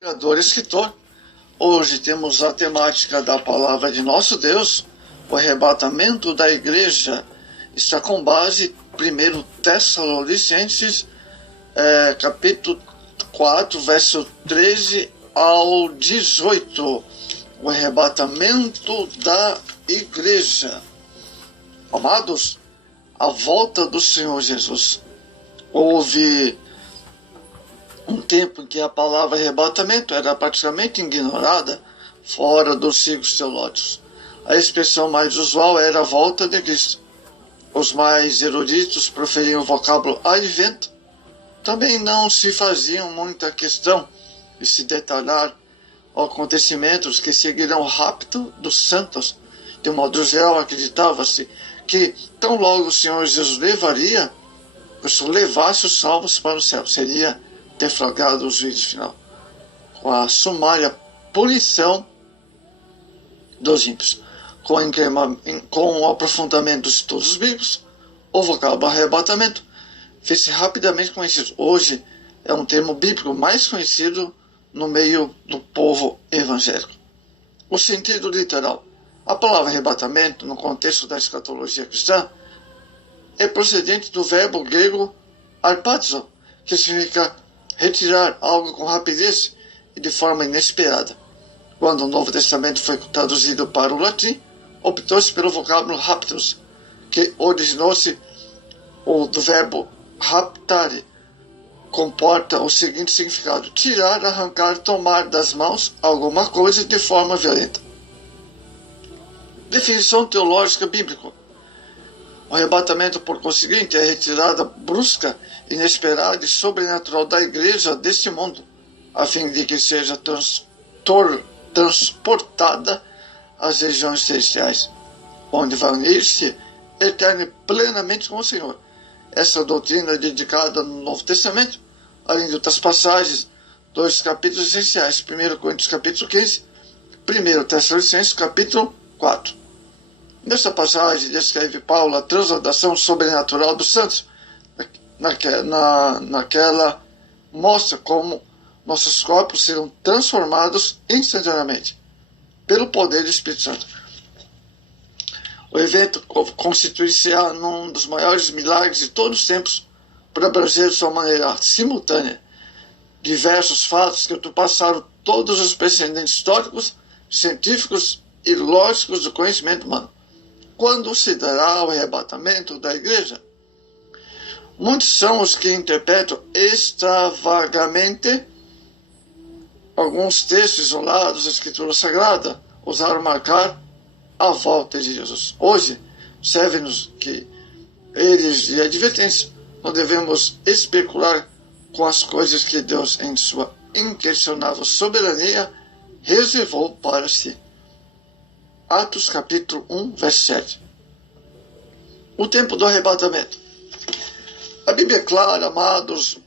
Pregador, escritor. Hoje temos a temática da palavra de nosso Deus, o arrebatamento da igreja. Está com base em 1 Tessalonicenses, capítulo 4, verso 13 ao 18. O arrebatamento da igreja. Amados, a volta do Senhor Jesus. Houve um tempo em que a palavra arrebatamento era praticamente ignorada fora dos círculos teológicos. A expressão mais usual era a volta de Cristo. Os mais eruditos preferiam o vocábulo advento. Também não se faziam muita questão de se detalhar acontecimentos que seguirão o rapto dos santos. De um modo geral, acreditava-se que tão logo o Senhor Jesus levasse os salvos para o céu, seria deflagrado o juízo final, com a sumária punição dos ímpios. Com o aprofundamento dos estudos bíblicos, o vocábulo arrebatamento fez-se rapidamente conhecido. Hoje é um termo bíblico mais conhecido no meio do povo evangélico. O sentido literal. A palavra arrebatamento, no contexto da escatologia cristã, é procedente do verbo grego arpazo, que significa retirar algo com rapidez e de forma inesperada. Quando o Novo Testamento foi traduzido para o latim, optou-se pelo vocábulo raptus, que originou-se do verbo raptare, comporta o seguinte significado: tirar, arrancar, tomar das mãos alguma coisa de forma violenta. Definição teológica bíblica. O arrebatamento, por conseguinte, é a retirada brusca, inesperada e sobrenatural da igreja deste mundo, a fim de que seja transportada às regiões celestiais, onde vai unir-se eterna e plenamente com o Senhor. Essa doutrina é dedicada no Novo Testamento, além de outras passagens, dois capítulos essenciais: 1 Coríntios capítulo 15, 1 Tessalonicenses capítulo 4. Nessa passagem descreve Paulo a transladação sobrenatural dos santos. Naquela mostra como nossos corpos serão transformados instantaneamente pelo poder do Espírito Santo. O evento constitui-se-á num dos maiores milagres de todos os tempos, por abranger de sua maneira simultânea diversos fatos que ultrapassaram todos os precedentes históricos, científicos e lógicos do conhecimento humano. Quando se dará o arrebatamento da igreja? Muitos são os que interpretam extravagamente alguns textos isolados da Escritura Sagrada, usaram marcar a volta de Jesus. Hoje, serve-nos que eles de advertência. Não devemos especular com as coisas que Deus, em sua inquestionável soberania, reservou para si. Atos capítulo 1, verso 7. O tempo do arrebatamento. A Bíblia é clara, amados,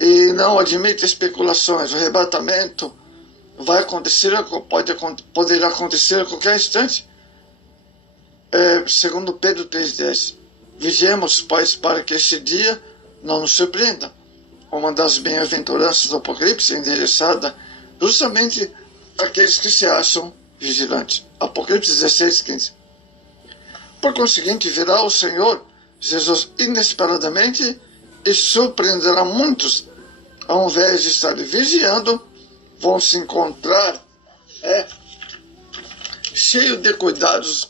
e não admite especulações. O arrebatamento vai acontecer, poderá acontecer a qualquer instante. Segundo Pedro 3,10. Vigiemos, pois, para que esse dia não nos surpreenda. Uma das bem-aventuranças do Apocalipse é endereçada justamente àqueles que se acham vigilantes. Apocalipse 16, 15. Por conseguinte, virá o Senhor Jesus inesperadamente e surpreenderá muitos. Ao invés de estar vigiando, vão se encontrar cheio de cuidados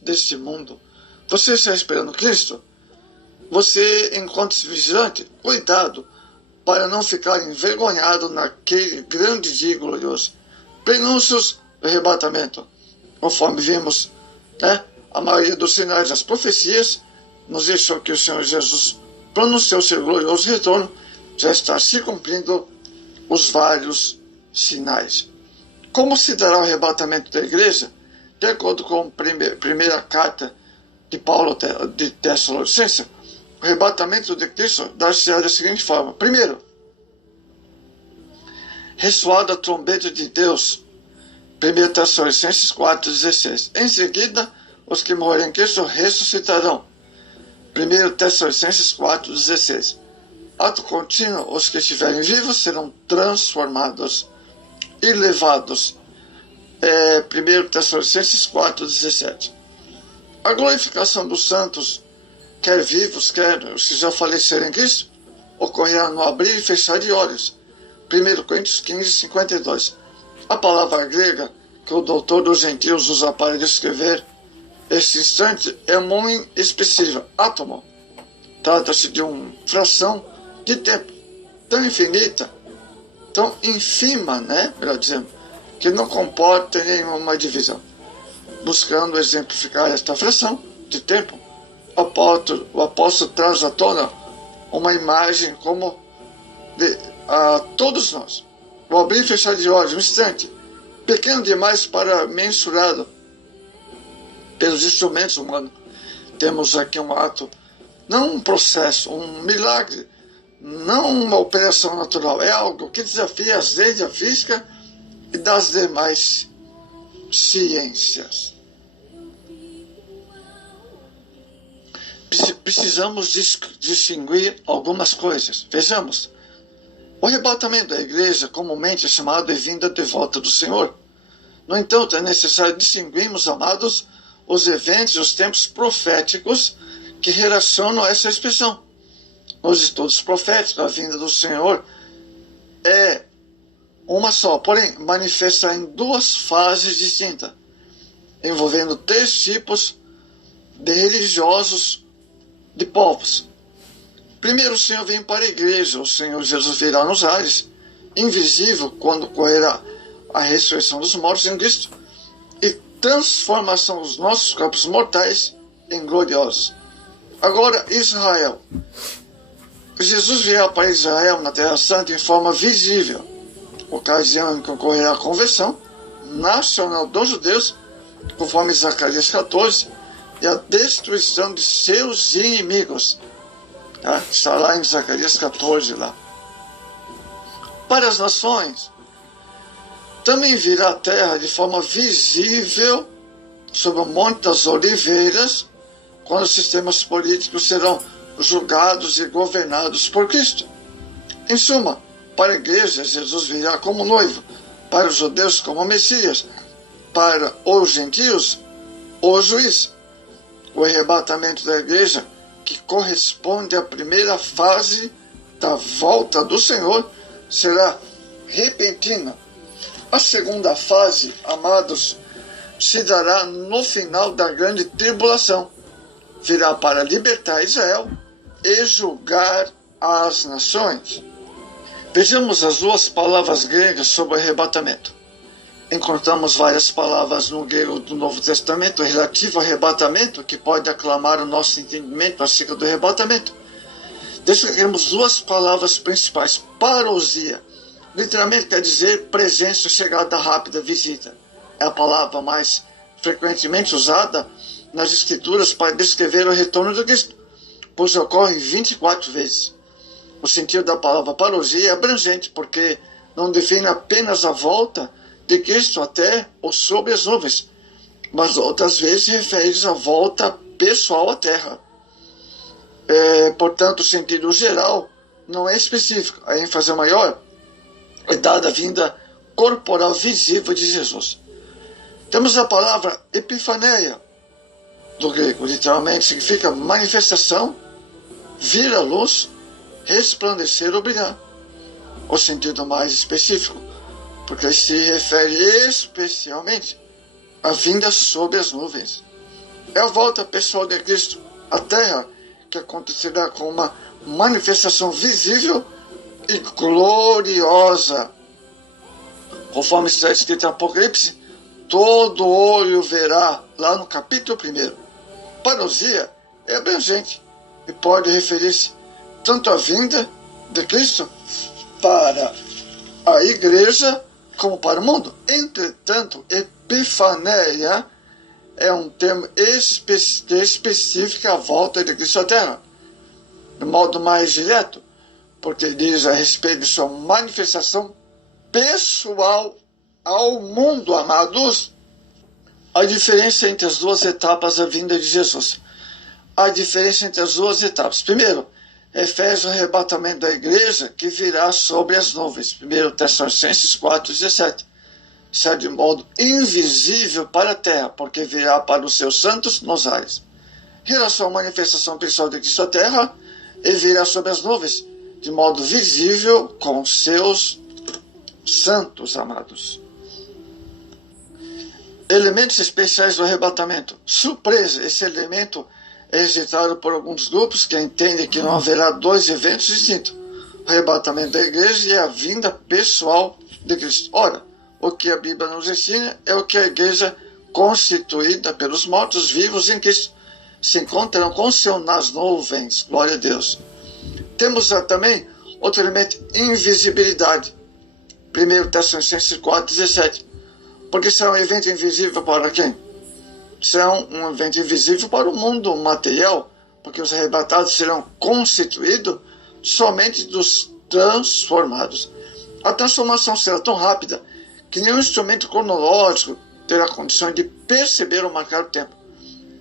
deste mundo. Você está esperando Cristo? Você encontra-se vigilante? Cuidado para não ficar envergonhado naquele grande dia glorioso. Prenúncios do arrebatamento. Conforme vimos, a maioria dos sinais das profecias nos deixou que o Senhor Jesus pronunciou seu glorioso retorno. Já está se cumprindo os vários sinais. Como se dará o arrebatamento da igreja? De acordo com a primeira carta de Paulo de Tessalonicenses, o arrebatamento de Cristo dar-se-á da seguinte forma: primeiro, ressoada a trombeta de Deus, 1 Tessalonicenses 4,16. Em seguida, os que morrerem em Cristo ressuscitarão, 1 Tessalonicenses 4,16. Ato contínuo, os que estiverem vivos serão transformados, e levados. 1 Tessalonicenses 4,17. A glorificação dos santos, quer vivos, quer os que já faleceram em Cristo, ocorrerá no abrir e fechar de olhos. 1 Coríntios 15:52. A palavra grega que o doutor dos gentios usa para descrever este instante é muito expressiva, átomo. Trata-se de uma fração de tempo tão infinita, tão ínfima, melhor dizendo, que não comporta nenhuma divisão. Buscando exemplificar esta fração de tempo, o apóstolo traz à tona uma imagem como a todos nós. O abrir e fechar de olhos, um instante, pequeno demais para mensurado pelos instrumentos humanos. Temos aqui um ato, não um processo, um milagre, não uma operação natural, é algo que desafia as leis da física e das demais ciências. Precisamos distinguir algumas coisas. Vejamos. O arrebatamento da igreja comumente é chamado de vinda de volta do Senhor. No entanto, é necessário distinguirmos, amados, os eventos e os tempos proféticos que relacionam a essa expressão. Nos estudos proféticos, a vinda do Senhor é uma só, porém manifesta em duas fases distintas, envolvendo 3 tipos de religiosos, de povos. Primeiro, o Senhor vem para a igreja, o Senhor Jesus virá nos ares, invisível quando ocorrerá a ressurreição dos mortos em Cristo e transformação dos nossos corpos mortais em gloriosos. Agora, Israel. Jesus virá para Israel na Terra Santa em forma visível, ocasião em que ocorrerá a conversão nacional dos judeus, conforme Zacarias 14, e a destruição de seus inimigos. Está lá em Zacarias 14. Lá. Para as nações, também virá a terra de forma visível sobre o Monte das Oliveiras, quando os sistemas políticos serão julgados e governados por Cristo. Em suma, para a igreja, Jesus virá como noivo, para os judeus como Messias, para os gentios, o juiz. O arrebatamento da igreja, que corresponde à primeira fase da volta do Senhor, será repentina. A segunda fase, amados, se dará no final da grande tribulação. Virá para libertar Israel e julgar as nações. Vejamos as 2 palavras gregas sobre o arrebatamento. Encontramos várias palavras no grego do Novo Testamento relativo ao arrebatamento que pode aclamar o nosso entendimento acerca do arrebatamento. Destacaremos 2 palavras principais. Parousia, literalmente quer dizer presença, chegada rápida, visita. É a palavra mais frequentemente usada nas Escrituras para descrever o retorno de Cristo, pois ocorre 24 vezes. O sentido da palavra parousia é abrangente, porque não define apenas a volta de Cristo até ou sobre as nuvens, mas outras vezes refere-se à volta pessoal à terra. Portanto, o sentido geral não é específico. A ênfase maior é dada à vinda corporal visível de Jesus. Temos a palavra epifaneia, do grego, literalmente significa manifestação, vir à luz, resplandecer ou brilhar. O sentido mais específico, porque se refere especialmente à vinda sobre as nuvens. É a volta pessoal de Cristo à terra, que acontecerá com uma manifestação visível e gloriosa. Conforme está escrito em Apocalipse, todo olho verá, lá no capítulo 1. Parousia é abrangente e pode referir-se tanto à vinda de Cristo para a igreja como para o mundo. Entretanto, epifaneia é um termo que especifica a volta de Cristo à Terra, de modo mais direto, porque diz a respeito de sua manifestação pessoal ao mundo, amados. A diferença entre as 2 etapas da vinda de Jesus. A diferença entre as 2 etapas. Primeiro, refere ao arrebatamento da igreja que virá sobre as nuvens. 1 Tessalonicenses 4,17. será de modo invisível para a terra, porque virá para os seus santos nos ares. Relação à manifestação pessoal de Cristo à terra, e virá sobre as nuvens, de modo visível com seus santos amados. Elementos especiais do arrebatamento. Surpresa, esse elemento é rejeitado por alguns grupos que entendem que não haverá dois eventos distintos: o arrebatamento da igreja e a vinda pessoal de Cristo. Ora, o que a Bíblia nos ensina é o que a igreja constituída pelos mortos vivos em Cristo se encontram com o Senhor nas nuvens. Glória a Deus. Temos também outro elemento: invisibilidade. 1 Tessalonicenses 4,17. Porque será um evento invisível para quem? Será um evento invisível para o mundo material, porque os arrebatados serão constituídos somente dos transformados. A transformação será tão rápida que nenhum instrumento cronológico terá condições de perceber ou marcar o tempo.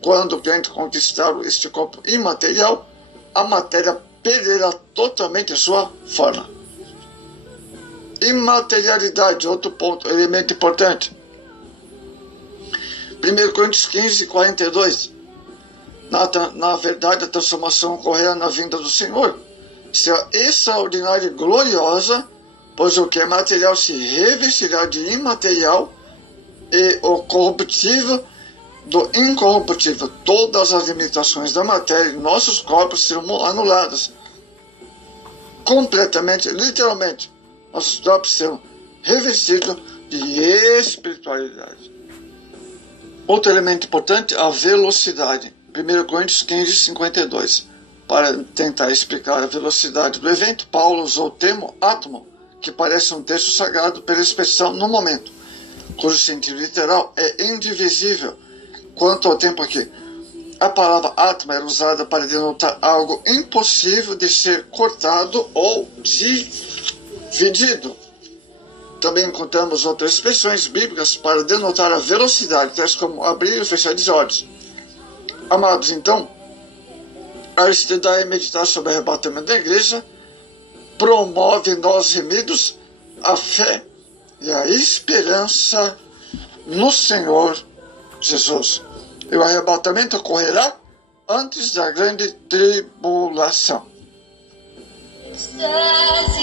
Quando o crente conquistar este corpo imaterial, a matéria perderá totalmente a sua forma. Imaterialidade, outro ponto, elemento importante. 1 Coríntios 15, 42. Na verdade, a transformação ocorrerá na vinda do Senhor. Será extraordinária e gloriosa, pois o que é material se revestirá de imaterial, e o corruptível do incorruptível. Todas as limitações da matéria em nossos corpos serão anuladas. Completamente, literalmente, nossos corpos serão revestidos de espiritualidade. Outro elemento importante, a velocidade. 1 Coríntios 15, 52. Para tentar explicar a velocidade do evento, Paulo usou o termo átomo, que parece um texto sagrado pela expressão no momento, cujo sentido literal é indivisível. Quanto ao tempo aqui, a palavra átomo era usada para denotar algo impossível de ser cortado ou dividido. Também encontramos outras expressões bíblicas para denotar a velocidade, tais como abrir e fechar de olhos. Amados, então, a estudar e meditar sobre o arrebatamento da igreja promove em nós remidos a fé e a esperança no Senhor Jesus. E o arrebatamento ocorrerá antes da grande tribulação.